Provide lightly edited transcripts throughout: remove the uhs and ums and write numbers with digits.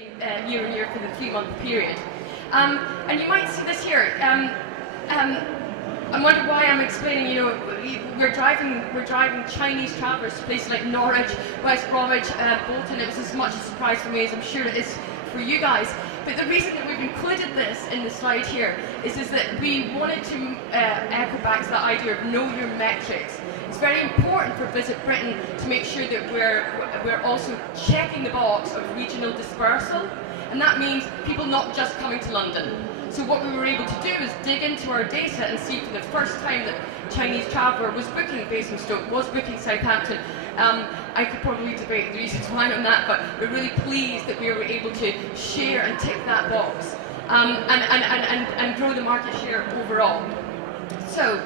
Year on year for the 3-month period. And you might see this here. I wonder why I'm explaining, we're driving Chinese travellers to places like Norwich, West Bromwich, Bolton. It was as much a surprise for me as I'm sure it is for you guys. But the reason that we've included this in the slide here is that we wanted to echo back to that idea of know your metrics. It's very important for Visit Britain to make sure that we're also checking the box of regional dispersal, and that means people not just coming to London. So what we were able to do is dig into our data and see for the first time that Chinese traveller was booking Basingstoke, was booking Southampton. I could probably debate the reasons why on that, but we're really pleased that we were able to share and tick that box and grow the market share overall. So,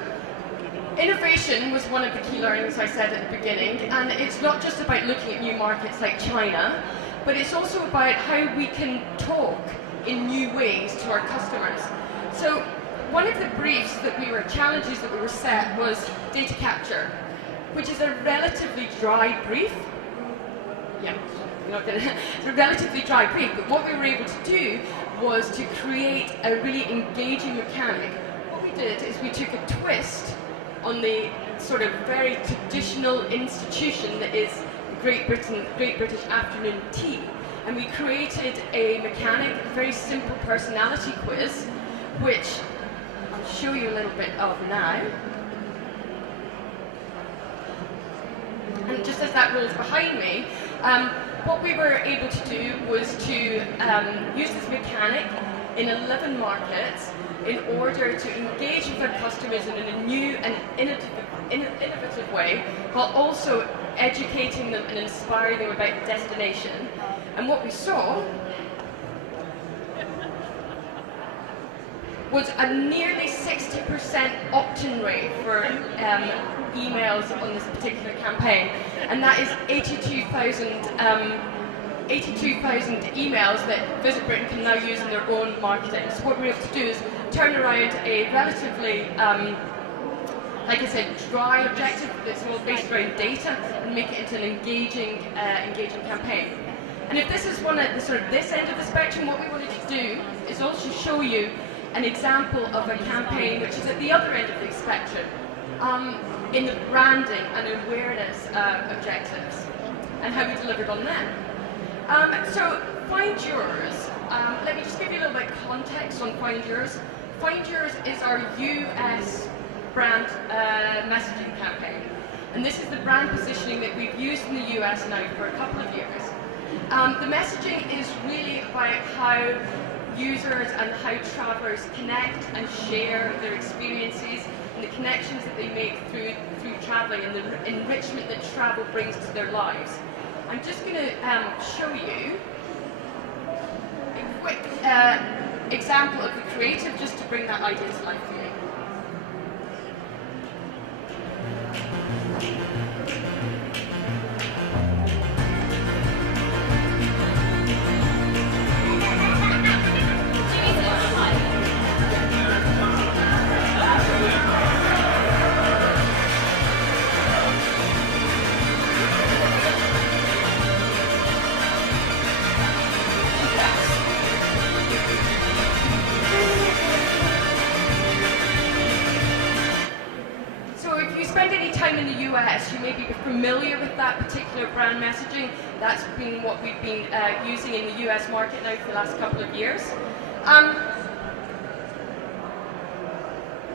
innovation was one of the key learnings I said at the beginning, and it's not just about looking at new markets like China, but it's also about how we can talk in new ways to our customers. So one of the briefs challenges that we were set was data capture, which is a relatively dry brief. Yeah, it's a relatively dry brief, but what we were able to do was to create a really engaging mechanic. What we did is we took a twist on the sort of very traditional institution that is Great British Afternoon Tea. And we created a mechanic, a very simple personality quiz, which I'll show you a little bit of now. And just as that rolls behind me, what we were able to do was to use this mechanic in 11 markets in order to engage with our customers in a new and innovative way, while also educating them and inspiring them about destination. And what we saw was a nearly 60% opt-in rate for emails on this particular campaign, and that is 82,000 emails that Visit Britain can now use in their own marketing. So what we're able to do is turn around a relatively, like I said, dry objective that's all based around data and make it into an engaging campaign. And if this is one at the sort of this end of the spectrum, what we wanted to do is also show you an example of a campaign which is at the other end of the spectrum, in the branding and awareness objectives, and how we delivered on them. So Find Yours, let me just give you a little bit of context on Find Yours. Find Yours is our US brand messaging campaign. And this is the brand positioning that we've used in the US now for a couple of years. The messaging is really about how users and how travellers connect and share their experiences and the connections that they make through travelling and the enrichment that travel brings to their lives. I'm just going to show you a quick example of the creative just to bring that idea to life for you. You may be familiar with that particular brand messaging. That's been what we've been using in the US market now for the last couple of years.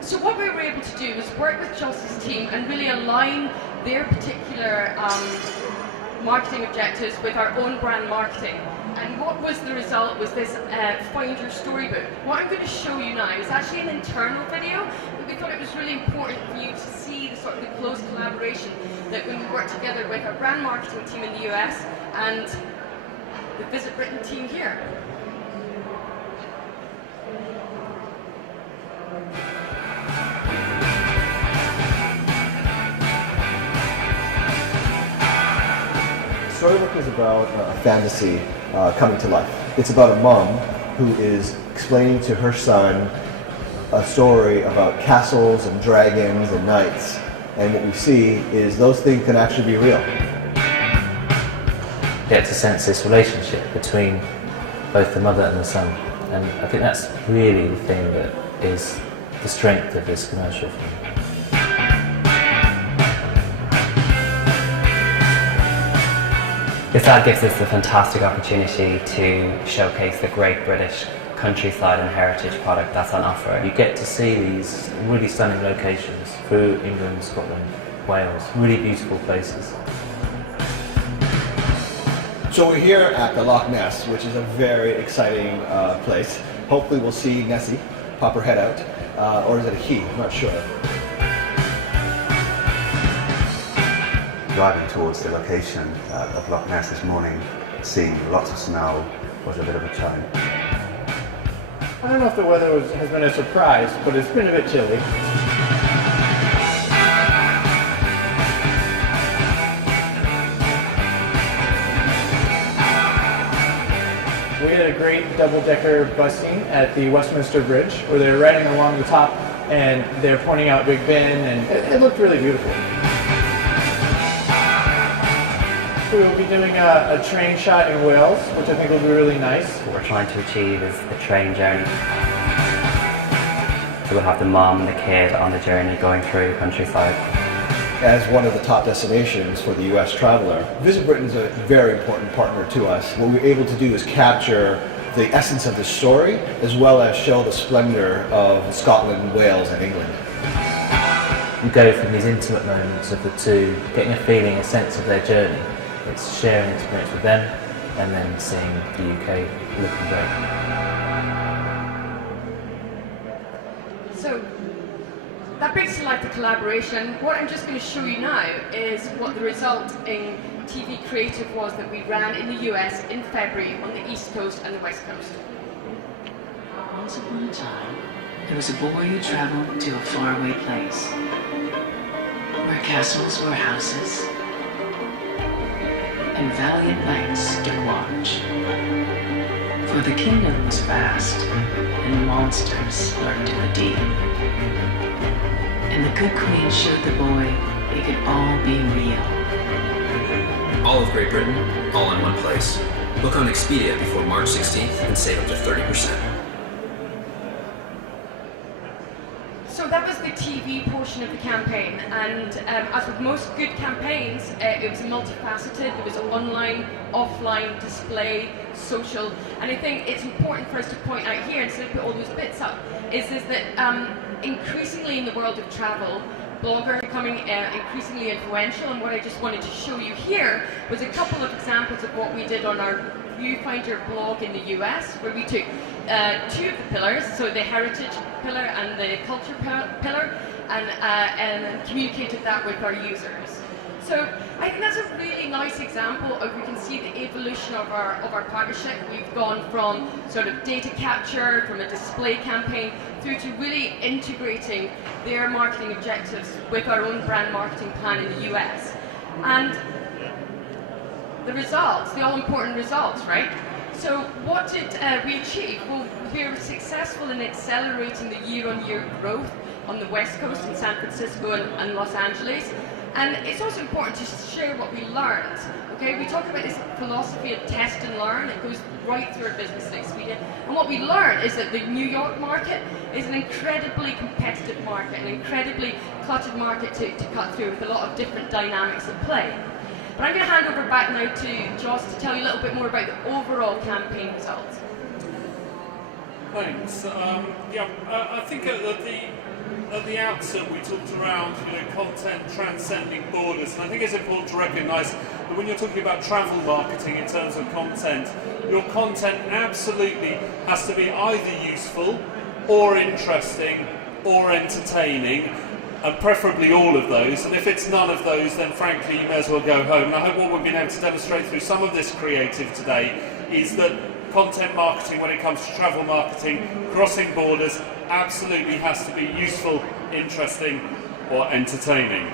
So what we were able to do was work with Joss's team and really align their particular marketing objectives with our own brand marketing. And what was the result was this Find Your Storybook. What I'm going to show you now is actually an internal video, but we thought it was really important for you to see the sort of the close collaboration that when we work together with our brand marketing team in the US and the Visit Britain team here. Storybook is about a fantasy coming to life. It's about a mom who is explaining to her son a story about castles and dragons and knights. And what we see is those things can actually be real. Get to sense this relationship between both the mother and the son. And I think that's really the thing that is the strength of this commercial film. This ad gives us a fantastic opportunity to showcase the great British countryside and heritage product that's on offer. You get to see these really stunning locations through England, Scotland, Wales, really beautiful places. So we're here at the Loch Ness, which is a very exciting place. Hopefully we'll see Nessie pop her head out, or is it a he? I'm not sure. Driving towards the location of Loch Ness this morning, seeing lots of snow was a bit of a challenge. I don't know if the weather has been a surprise, but it's been a bit chilly. We had a great double-decker bus scene at the Westminster Bridge, where they're riding along the top and they're pointing out Big Ben, and it looked really beautiful. We will be doing a train shot in Wales, which I think will be really nice. What we're trying to achieve is the train journey. So we'll have the mom and the kid on the journey going through the countryside. As one of the top destinations for the US traveler, Visit Britain is a very important partner to us. What we're able to do is capture the essence of the story, as well as show the splendor of Scotland, Wales, and England. You go from these intimate moments of the two, getting a feeling, a sense of their journey. It's sharing experience with them, and then seeing the UK looking great. So that brings to life the collaboration. What I'm just going to show you now is what the result in TV creative was that we ran in the US in February on the East Coast and the West Coast. Once upon a time, there was a boy who traveled to a faraway place, where castles were houses, and valiant knights stood watch. For the kingdom was vast, and monsters lurked in the deep. And the good queen showed the boy it could all be real. All of Great Britain, all in one place. Book on Expedia before March 16th and save up to 30%. So that was the TV portion of the campaign, and as with most good campaigns, it was multifaceted. There was online, offline, display, social, and I think it's important for us to point out here, instead of put all those bits up, is that increasingly in the world of travel, bloggers are becoming increasingly influential, and what I just wanted to show you here was a couple of examples of what we did on our Viewfinder blog in the US, where we took two of the pillars, so the heritage pillar and the culture pillar, and communicated that with our users. So I think that's a really nice example of, we can see the evolution of our partnership. We've gone from sort of data capture, from a display campaign, through to really integrating their marketing objectives with our own brand marketing plan in the US. And the results, the all-important results, right? So what did we achieve? Well, we were successful in accelerating the year-on-year growth on the West Coast in San Francisco and Los Angeles. And it's also important to share what we learned. Okay, we talk about this philosophy of test and learn. It goes right through our business at Expedia. And what we learned is that the New York market is an incredibly competitive market, an incredibly cluttered market to cut through, with a lot of different dynamics at play. But I'm going to hand over back now to Joss to tell you a little bit more about the overall campaign results. Thanks. I think at the outset we talked around content transcending borders, and I think it's important to recognise that when you're talking about travel marketing in terms of content, your content absolutely has to be either useful or interesting or entertaining, and preferably all of those. And if it's none of those, then frankly you may as well go home. And I hope what we've been able to demonstrate through some of this creative today is that content marketing, when it comes to travel marketing, crossing borders, absolutely has to be useful, interesting or entertaining.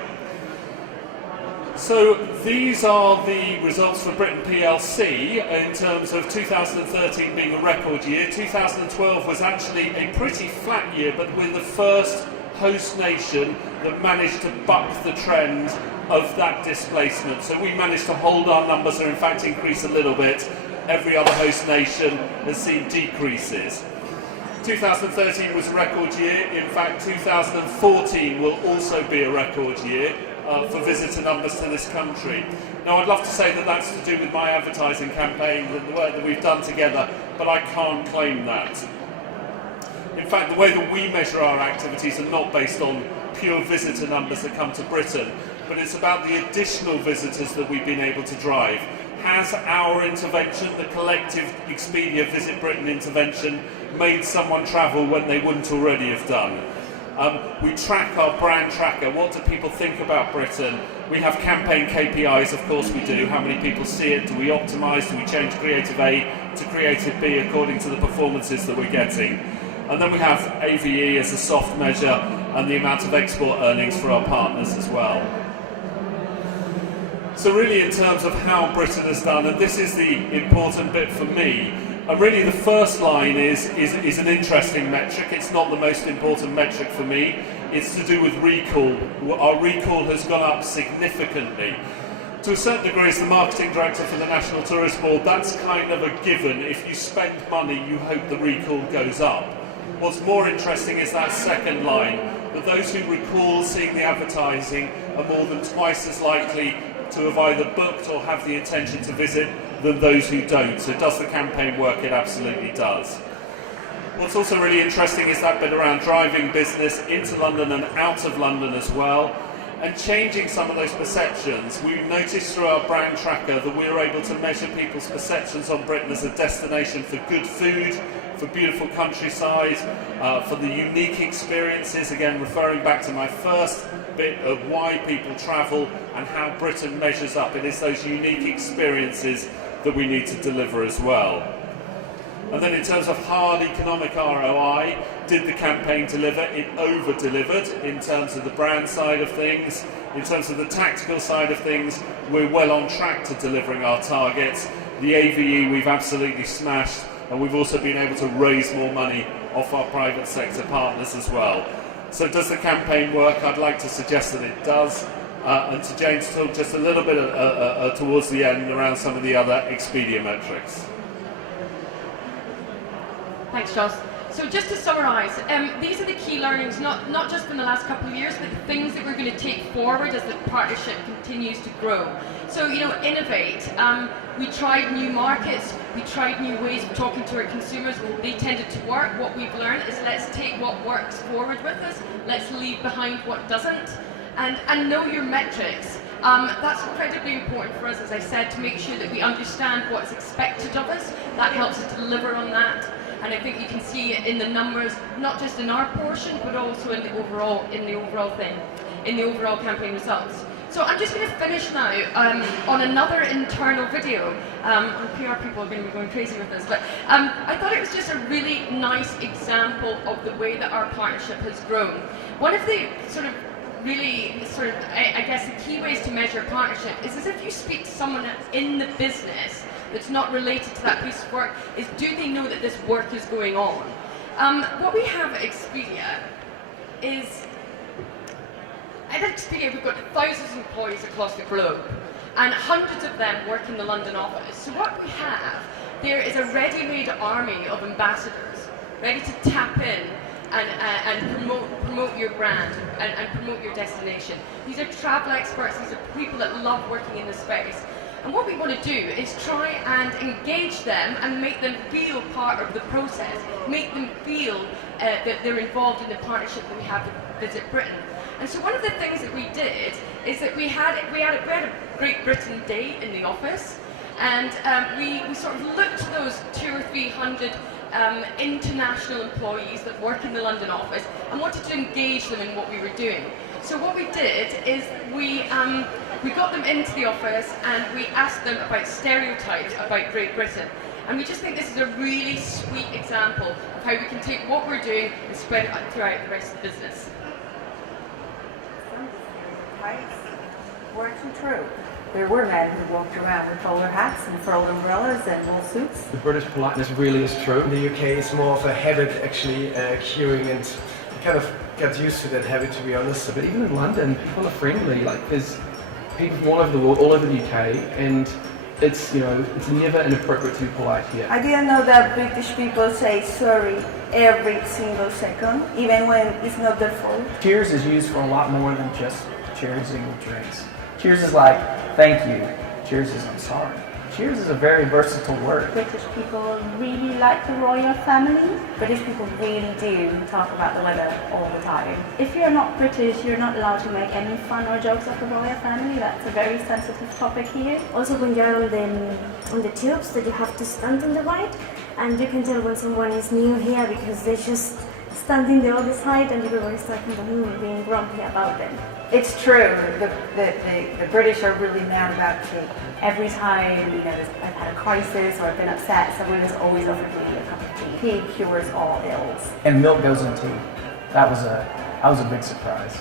So these are the results for Britain PLC in terms of 2013 being a record year. 2012 was actually a pretty flat year, but we're the first host nation that managed to buck the trend of that displacement. So we managed to hold our numbers, or in fact increase a little bit. every other host nation has seen decreases. 2013 was a record year. In fact, 2014 will also be a record year for visitor numbers to this country. Now, I'd love to say that that's to do with my advertising campaign and the work that we've done together, but I can't claim that. In fact, the way that we measure our activities are not based on pure visitor numbers that come to Britain, but it's about the additional visitors that we've been able to drive. Has our intervention, the collective Expedia Visit Britain intervention, made someone travel when they wouldn't already have done? We track our brand tracker. What do people think about Britain? We have campaign KPIs, of course we do. How many people see it? Do we optimise? Do we change Creative A to Creative B according to the performances that we're getting? And then we have AVE as a soft measure and the amount of export earnings for our partners as well. So really in terms of how Britain has done, and this is the important bit for me, really the first line is an interesting metric. It's not the most important metric for me. It's to do with recall. Our recall has gone up significantly. To a certain degree, as the marketing director for the National Tourist Board, that's kind of a given. If you spend money, you hope the recall goes up. What's more interesting is that second line, that those who recall seeing the advertising are more than twice as likely to have either booked or have the intention to visit than those who don't. So does the campaign work? It absolutely does. What's also really interesting is that bit around driving business into London and out of London as well, and changing some of those perceptions. We've noticed through our brand tracker that we're able to measure people's perceptions on Britain as a destination for good food, for beautiful countryside, for the unique experiences, again referring back to my first bit of why people travel and how Britain measures up. It is those unique experiences that we need to deliver as well. And then in terms of hard economic ROI, did the campaign deliver? It over-delivered in terms of the brand side of things. In terms of the tactical side of things, we're well on track to delivering our targets. The AVE we've absolutely smashed, and we've also been able to raise more money off our private sector partners as well. So does the campaign work? I'd like to suggest that it does. And to James talk just a little bit towards the end around some of the other Expedia metrics. Thanks, Joss. So just to summarise, these are the key learnings, not just from the last couple of years, but the things that we're going to take forward as the partnership continues to grow. So, innovate. We tried new markets, we tried new ways of talking to our consumers. They tended to work. What we've learned is let's take what works forward with us, let's leave behind what doesn't, and know your metrics. That's incredibly important for us, as I said, to make sure that we understand what's expected of us. That helps us deliver on that. And I think you can see it in the numbers, not just in our portion, but also in the overall campaign results. So I'm just going to finish now on another internal video. Our PR people are going to be going crazy with this, but I thought it was just a really nice example of the way that our partnership has grown. One of the I guess the key ways to measure partnership is as if you speak to someone that's in the business that's not related to that piece of work, is do they know that this work is going on? What we have at Expedia is, at Expedia we've got thousands of employees across the globe, and hundreds of them work in the London office. So what we have, there is a ready-made army of ambassadors ready to tap in and promote your brand and promote your destination. These are travel experts, these are people that love working in this space. And what we want to do is try and engage them and make them feel part of the process, make them feel that they're involved in the partnership that we have with Visit Britain. And so one of the things that we did is that we had a Great Britain Day in the office, and we sort of looked at those 200 or 300 international employees that work in the London office and wanted to engage them in what we were doing. So what we did is we got them into the office and we asked them about stereotypes about Great Britain. And we just think this is a really sweet example of how we can take what we're doing and spread it out throughout the rest of the business. Weren't true. There were men who walked around with bowler hats and furled umbrellas and wool suits. The British politeness really is true. In the UK it's more of a habit actually queuing, and you kind of get used to that habit, to be honest. But even in London, people are friendly. Like there's people from all over the world, all over the UK, and it's it's never inappropriate to be polite here. I didn't know that British people say sorry every single second, even when it's not their fault. Cheers is used for a lot more than just cheersing with drinks. Cheers is like, thank you. Cheers is, I'm sorry. Cheers is a very versatile word. British people really like the royal family. British people really do talk about the weather all the time. If you're not British, you're not allowed to make any fun or jokes of the royal family. That's a very sensitive topic here. Also, when you're on the tubes, that you have to stand on the right, and you can tell when someone is new here because they just standing there all the side, and everybody starts being grumpy about them. It's true. The British are really mad about tea. Every time I've had a crisis or I've been upset, someone has always offered me a cup of tea. Tea cures all ills. And milk goes in tea. That was a big surprise.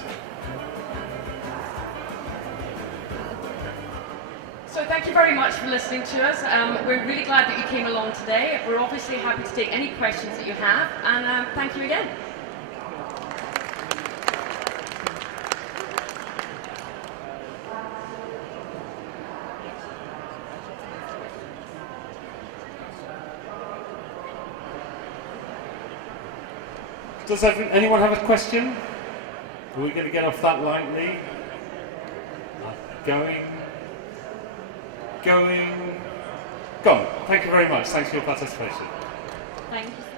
So thank you very much for listening to us. We're really glad that you came along today. We're obviously happy to take any questions that you have, and thank you again. Does anyone have a question? Are we going to get off that lightly? Going. Gone. Thank you very much. Thanks for your participation. Thank you.